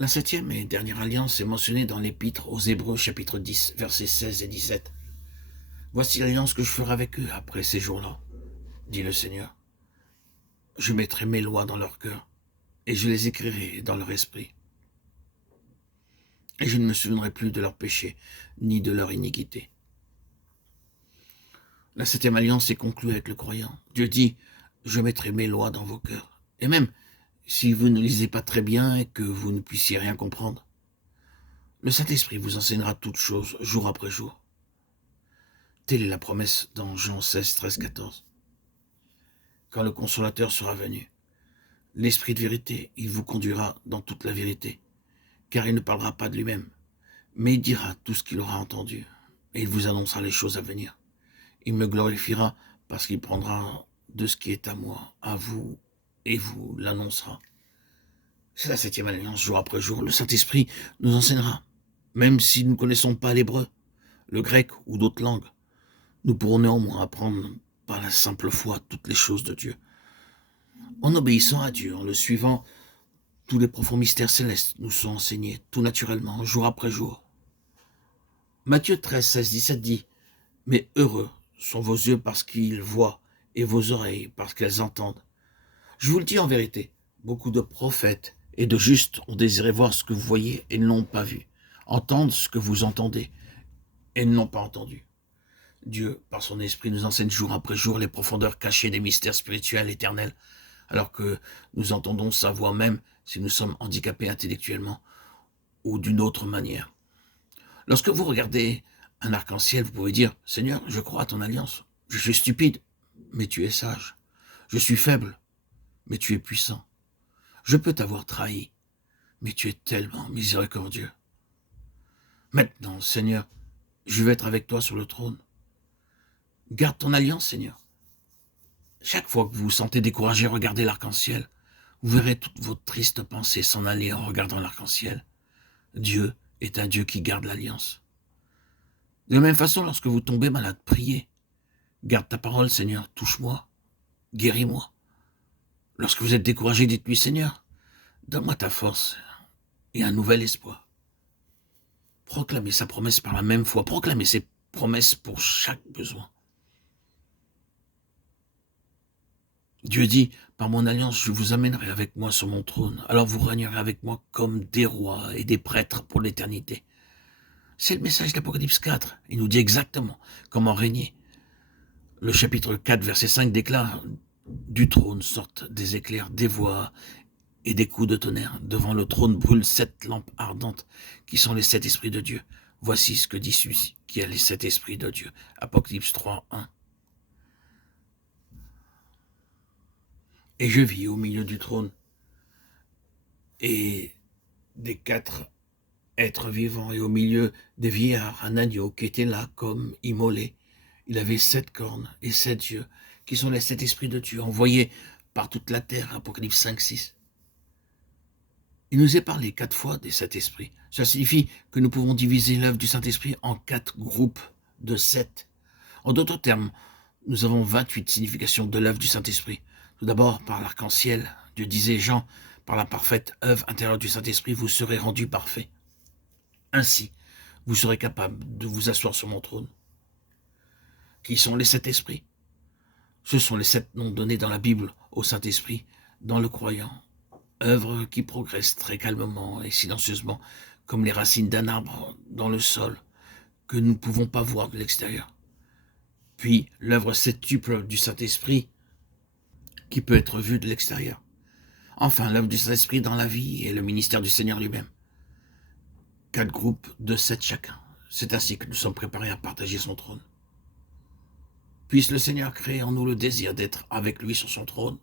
La septième et dernière alliance est mentionnée dans l'Épître aux Hébreux, chapitre 10, versets 16 et 17. « Voici l'alliance que je ferai avec eux après ces jours-là, dit le Seigneur. Je mettrai mes lois dans leur cœur, et je les écrirai dans leur esprit. Et je ne me souviendrai plus de leurs péchés, ni de leur iniquité. » La septième alliance est conclue avec le croyant. Dieu dit, « Je mettrai mes lois dans vos cœurs. » Et même, si vous ne lisez pas très bien et que vous ne puissiez rien comprendre, le Saint-Esprit vous enseignera toutes choses, jour après jour. Telle est la promesse dans Jean 16, 13, 14. Quand le Consolateur sera venu, l'Esprit de vérité, il vous conduira dans toute la vérité, car il ne parlera pas de lui-même, mais il dira tout ce qu'il aura entendu, et il vous annoncera les choses à venir. Il me glorifiera parce qu'il prendra de ce qui est à moi, à vous, et vous l'annoncera. C'est la septième alliance, jour après jour. Le Saint-Esprit nous enseignera, même si nous ne connaissons pas l'hébreu, le grec ou d'autres langues. Nous pourrons néanmoins apprendre par la simple foi toutes les choses de Dieu. En obéissant à Dieu, en le suivant, tous les profonds mystères célestes nous sont enseignés, tout naturellement, jour après jour. Matthieu 13, 16, 17 dit, « Mais heureux sont vos yeux parce qu'ils voient, et vos oreilles parce qu'elles entendent. Je vous le dis en vérité, beaucoup de prophètes et de justes ont désiré voir ce que vous voyez et ne l'ont pas vu, entendre ce que vous entendez et ne l'ont pas entendu. » Dieu, par son esprit, nous enseigne jour après jour les profondeurs cachées des mystères spirituels éternels, alors que nous entendons sa voix même si nous sommes handicapés intellectuellement ou d'une autre manière. Lorsque vous regardez un arc-en-ciel, vous pouvez dire « Seigneur, je crois à ton alliance. Je suis stupide, mais tu es sage. Je suis faible, mais tu es puissant. Je peux t'avoir trahi, mais tu es tellement miséricordieux. Maintenant, Seigneur, je vais être avec toi sur le trône. Garde ton alliance, Seigneur. » Chaque fois que vous vous sentez découragé, regardez l'arc-en-ciel. Vous verrez toutes vos tristes pensées s'en aller en regardant l'arc-en-ciel. Dieu est un Dieu qui garde l'alliance. De la même façon, lorsque vous tombez malade, priez. Garde ta parole, Seigneur, touche-moi, guéris-moi. Lorsque vous êtes découragé, dites-lui, Seigneur, donne-moi ta force et un nouvel espoir. Proclamez sa promesse par la même foi. Proclamez ses promesses pour chaque besoin. Dieu dit, par mon alliance, je vous amènerai avec moi sur mon trône. Alors vous régnerez avec moi comme des rois et des prêtres pour l'éternité. C'est le message d'Apocalypse 4. Il nous dit exactement comment régner. Le chapitre 4, verset 5 déclare, du trône sortent des éclairs, des voix et des coups de tonnerre. Devant le trône brûlent 7 lampes ardentes qui sont les 7 esprits de Dieu. Voici ce que dit celui qui a les 7 esprits de Dieu. Apocalypse 3, 1. Et je vis au milieu du trône et des 4 êtres vivants et au milieu des vieillards un agneau qui était là comme immolé. Il avait 7 cornes et 7 yeux qui sont les 7 esprits de Dieu envoyés par toute la terre. Apocalypse 5, 6. Il nous est parlé 4 fois des 7 esprits. Ça signifie que nous pouvons diviser l'œuvre du Saint-Esprit en 4 groupes de 7. En d'autres termes, nous avons 28 significations de l'œuvre du Saint-Esprit. Tout d'abord, par l'arc-en-ciel, Dieu disait Jean, par la parfaite œuvre intérieure du Saint-Esprit, vous serez rendus parfaits. Ainsi, vous serez capable de vous asseoir sur mon trône. Qui sont les 7 esprits? Ce sont les 7 noms donnés dans la Bible au Saint-Esprit, dans le croyant. Œuvre qui progresse très calmement et silencieusement, comme les racines d'un arbre dans le sol, que nous ne pouvons pas voir de l'extérieur. Puis, l'œuvre septuple du Saint-Esprit, qui peut être vue de l'extérieur. Enfin, l'œuvre du Saint-Esprit dans la vie et le ministère du Seigneur lui-même. 4 groupes de 7 chacun. C'est ainsi que nous sommes préparés à partager son trône. Puisse le Seigneur créer en nous le désir d'être avec lui sur son trône,